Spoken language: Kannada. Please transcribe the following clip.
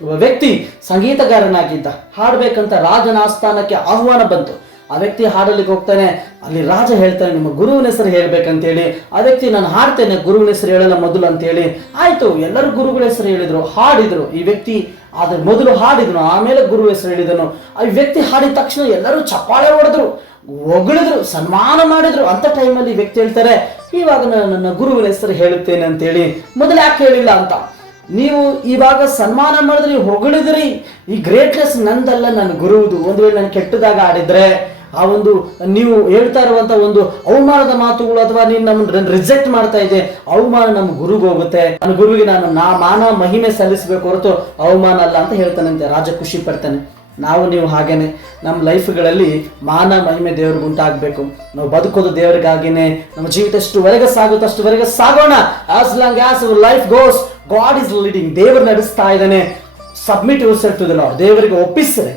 ಒಬ್ಬ ವ್ಯಕ್ತಿ ಸಂಗೀತಗಾರನಾಗಿದ್ದ, ಹಾಡಬೇಕಂತ ರಾಜನ ಆಸ್ಥಾನಕ್ಕೆ ಆಹ್ವಾನ ಬಂತು. ಆ ವ್ಯಕ್ತಿ ಹಾಡಲಿಕ್ಕೆ ಹೋಗ್ತಾನೆ, ಅಲ್ಲಿ ರಾಜ ಹೇಳ್ತಾನೆ, ನಿಮ್ಮ ಗುರುವಿನ ಹೆಸರು ಹೇಳ್ಬೇಕಂತೇಳಿ. ಆ ವ್ಯಕ್ತಿ, ನಾನು ಹಾಡ್ತೇನೆ, ಗುರುವಿನ ಹೆಸರು ಹೇಳಲ್ಲ ಮೊದಲು ಅಂತೇಳಿ. ಆಯ್ತು, ಎಲ್ಲರೂ ಗುರುಗಳ ಹೆಸರು ಹೇಳಿದ್ರು, ಹಾಡಿದರು. ಈ ವ್ಯಕ್ತಿ ಆದ್ರೆ ಮೊದಲು ಹಾಡಿದನು, ಆಮೇಲೆ ಗುರು ಹೆಸರು ಹೇಳಿದನು. ಆ ವ್ಯಕ್ತಿ ಹಾಡಿದ ತಕ್ಷಣ ಎಲ್ಲರೂ ಚಪ್ಪಾಳೆ ಹೊಡೆದ್ರು, ಹೊಗಳಿದ್ರು, ಸನ್ಮಾನ ಮಾಡಿದ್ರು. ಅಂತ ಟೈಮಲ್ಲಿ ವ್ಯಕ್ತಿ ಹೇಳ್ತಾರೆ, ಇವಾಗ ನಾನು ನನ್ನ ಗುರುವಿನ ಹೆಸರು ಹೇಳುತ್ತೇನೆ ಅಂತೇಳಿ. ಮೊದಲು ಯಾಕೆ ಹೇಳಿಲ್ಲ ಅಂತ? ನೀವು ಇವಾಗ ಸನ್ಮಾನ ಮಾಡಿದ್ರಿ ಹೊಗಳಿದ್ರಿ. ಈ ಗ್ರೇಟ್ನೆಸ್ ನಂದಲ್ಲ ನನ್ನ ಗುರುವುದು. ಒಂದು ವೇಳೆ ನಾನು ಕೆಟ್ಟದಾಗ ಆಡಿದ್ರೆ, ಆ ಒಂದು ನೀವು ಹೇಳ್ತಾ ಇರುವಂತ ಒಂದು ಅವಮಾನದ ಮಾತುಗಳು ಅಥವಾ ನೀನು ನಮ್ಮನ್ನು ರಿಜೆಕ್ಟ್ ಮಾಡ್ತಾ ಇದೆ, ಅವಮಾನ ನಮ್ಮ ಗುರುಗೆ ಹೋಗುತ್ತೆ. ನನ್ನ ಗುರುವಿಗೆ ನಾನು ನಾ, ಮಾನ ಮಹಿಮೆ ಸಲ್ಲಿಸಬೇಕು ಹೊರತು ಅವಮಾನ ಅಲ್ಲ ಅಂತ ಹೇಳ್ತಾನಂತೆ, ರಾಜ ಖುಷಿ ಪಡ್ತಾನೆ. ನಾವು ನೀವು ಹಾಗೇನೆ ನಮ್ಮ ಲೈಫ್ಗಳಲ್ಲಿ ಮಾನ ಮಹಿಮೆ ದೇವ್ರಿಗೆ ಉಂಟಾಗಬೇಕು. ನಾವು ಬದುಕೋದು ದೇವರಿಗಾಗಿನೇ, ನಮ್ಮ ಜೀವಿತ ಎಷ್ಟುವರೆಗೆ ಅಷ್ಟು ವರೆಗೆ ಸಾಗೋಣ. As long as life goes God is leading ದೇವರು ನಡೆಸ್ತಾ ಇದ್ದಾನೆ. Submit yourself to the lord ದೇವರಿಗೆ ಒಪ್ಪಿಸ್ರೆ.